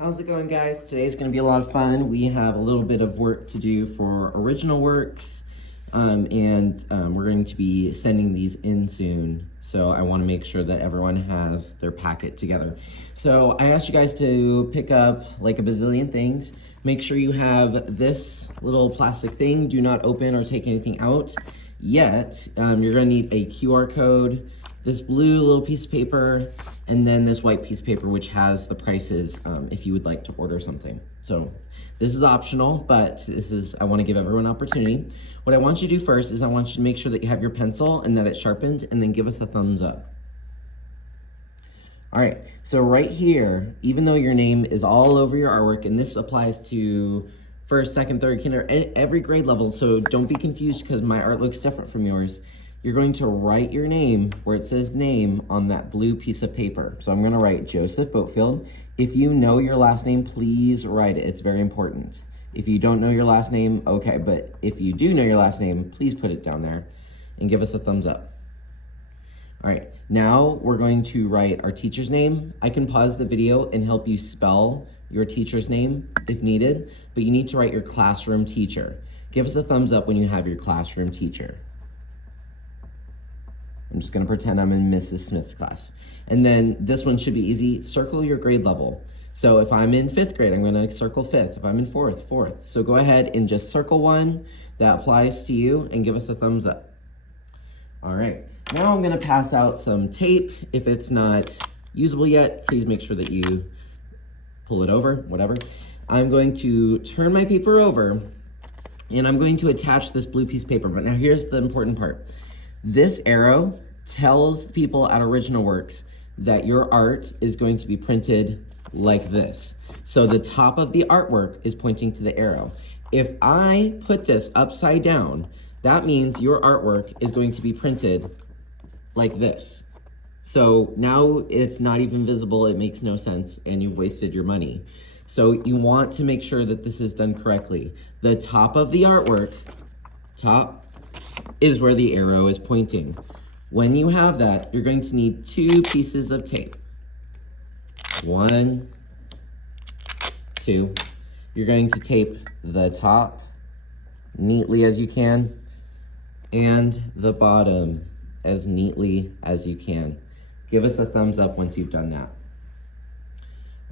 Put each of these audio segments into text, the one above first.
How's it going, guys? Today's going to be a lot of fun. We have a little bit of work to do for original works, and we're going to be sending these in soon. So I want to make sure that everyone has their packet together. So I asked you guys to pick up like a bazillion things. Make sure you have this little plastic thing. Do not open or take anything out yet. You're going to need a QR code, this blue little piece of paper, and then this white piece of paper which has the prices if you would like to order something. So this is optional, but I want to give everyone an opportunity. What I want you to do first is I want you to make sure that you have your pencil and that it's sharpened, and then give us a thumbs up. All right, so right here, even though your name is all over your artwork, and this applies to first, second, third, kinder, every grade level, so don't be confused because my art looks different from yours. You're going to write your name where it says name on that blue piece of paper. So I'm gonna write Joseph Boatfield. If you know your last name, please write it. It's very important. If you don't know your last name, okay, but if you do know your last name, please put it down there and give us a thumbs up. All right, now we're going to write our teacher's name. I can pause the video and help you spell your teacher's name if needed, but you need to write your classroom teacher. Give us a thumbs up when you have your classroom teacher. I'm just gonna pretend I'm in Mrs. Smith's class. And then this one should be easy. Circle your grade level. So if I'm in 5th grade, I'm gonna circle 5th. If I'm in 4th. So go ahead and just circle one that applies to you and give us a thumbs up. All right, now I'm gonna pass out some tape. If it's not usable yet, please make sure that you pull it over, whatever. I'm going to turn my paper over and I'm going to attach this blue piece of paper. But now here's the important part. This arrow tells people at Original Works that your art is going to be printed like this. So the top of the artwork is pointing to the arrow. If I put this upside down, that means your artwork is going to be printed like this. So now it's not even visible, it makes no sense, and you've wasted your money. So you want to make sure that this is done correctly. The top of the artwork, is where the arrow is pointing. When you have that, you're going to need 2 pieces of tape. 1, 2. You're going to tape the top neatly as you can and the bottom as neatly as you can. Give us a thumbs up once you've done that.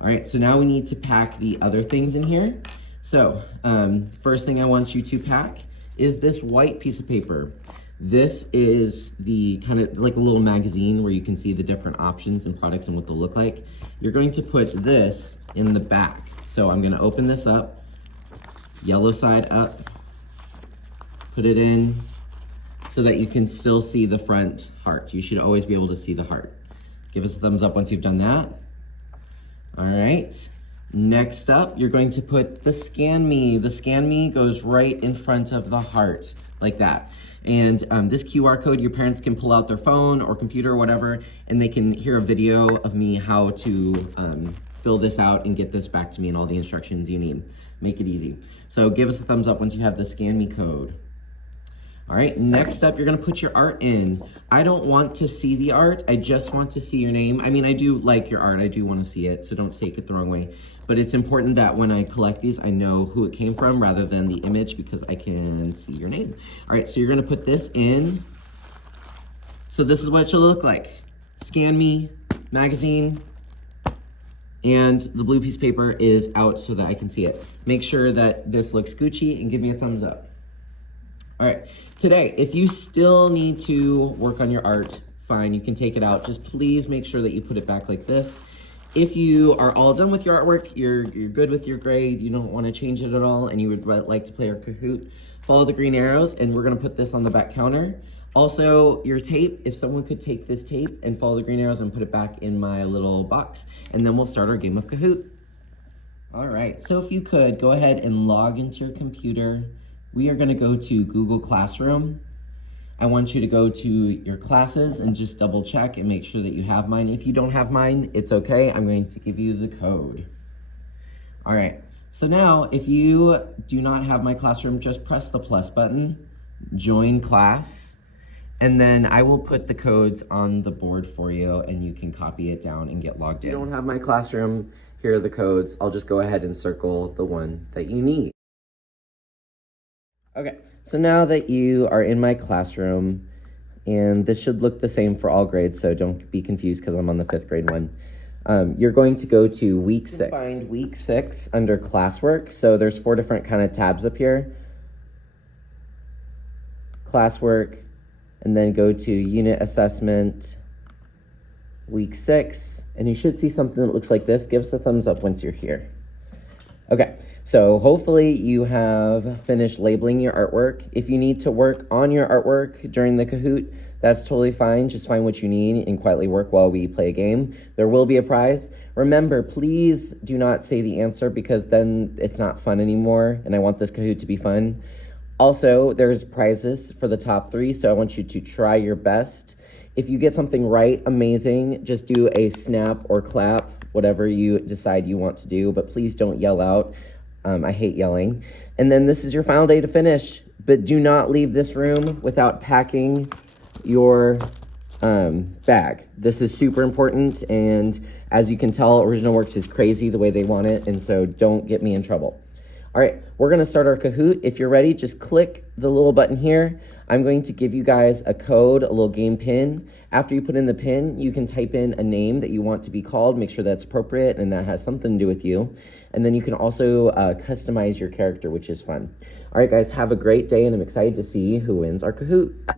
All right, so now we need to pack the other things in here. So first thing I want you to pack is this white piece of paper. This is the kind of like a little magazine where you can see the different options and products and what they'll look like. You're going to put this in the back. So I'm gonna open this up, yellow side up, put it in so that you can still see the front heart. You should always be able to see the heart. Give us a thumbs up once you've done that. All right. Next up, you're going to put the Scan Me. The Scan Me goes right in front of the heart, like that. And this QR code, your parents can pull out their phone or computer or whatever, and they can hear a video of me how to fill this out and get this back to me and all the instructions you need. Make it easy. So give us a thumbs up once you have the Scan Me code. All right, next up, you're gonna put your art in. I don't want to see the art, I just want to see your name. I mean, I do like your art, I do wanna see it, so don't take it the wrong way. But it's important that when I collect these, I know who it came from rather than the image because I can see your name. All right, so you're gonna put this in. So this is what it should look like. Scan Me, magazine, and the blue piece of paper is out so that I can see it. Make sure that this looks Gucci and give me a thumbs up. All right, today, if you still need to work on your art, fine, you can take it out. Just please make sure that you put it back like this. If you are all done with your artwork, you're good with your grade, you don't wanna change it at all, and you would like to play our Kahoot, follow the green arrows, and we're gonna put this on the back counter. Also, your tape, if someone could take this tape and follow the green arrows and put it back in my little box, and then we'll start our game of Kahoot. All right, so if you could, go ahead and log into your computer. We are gonna go to Google Classroom. I want you to go to your classes and just double check and make sure that you have mine. If you don't have mine, it's okay. I'm going to give you the code. All right, so now if you do not have my classroom, just press the plus button, join class, and then I will put the codes on the board for you and you can copy it down and get logged in. If you don't have my classroom, Here are the codes. I'll just go ahead and circle the one that you need. Okay, so now that you are in my classroom, and this should look the same for all grades, so don't be confused because I'm on the 5th grade one. You're going to go to week 6. Find week 6 under classwork. So there's 4 different kind of tabs up here. Classwork, and then go to unit assessment, week 6, and you should see something that looks like this. Give us a thumbs up once you're here. Okay, so hopefully you have finished labeling your artwork. If you need to work on your artwork during the Kahoot, that's totally fine. Just find what you need and quietly work while we play a game. There will be a prize. Remember, please do not say the answer because then it's not fun anymore, and I want this Kahoot to be fun. Also, there's prizes for the top 3, so I want you to try your best. If you get something right, amazing. Just do a snap or clap, whatever you decide you want to do, but please don't yell out. I hate yelling. And then this is your final day to finish, but do not leave this room without packing your bag. This is super important, and as you can tell, Original Works is crazy the way they want it, and so don't get me in trouble. All right, we're gonna start our Kahoot. If you're ready, just click the little button here. I'm going to give you guys a code, a little game pin. After you put in the pin, you can type in a name that you want to be called, make sure that's appropriate and that has something to do with you. And then you can also customize your character, which is fun. All right, guys, have a great day, and I'm excited to see who wins our Kahoot.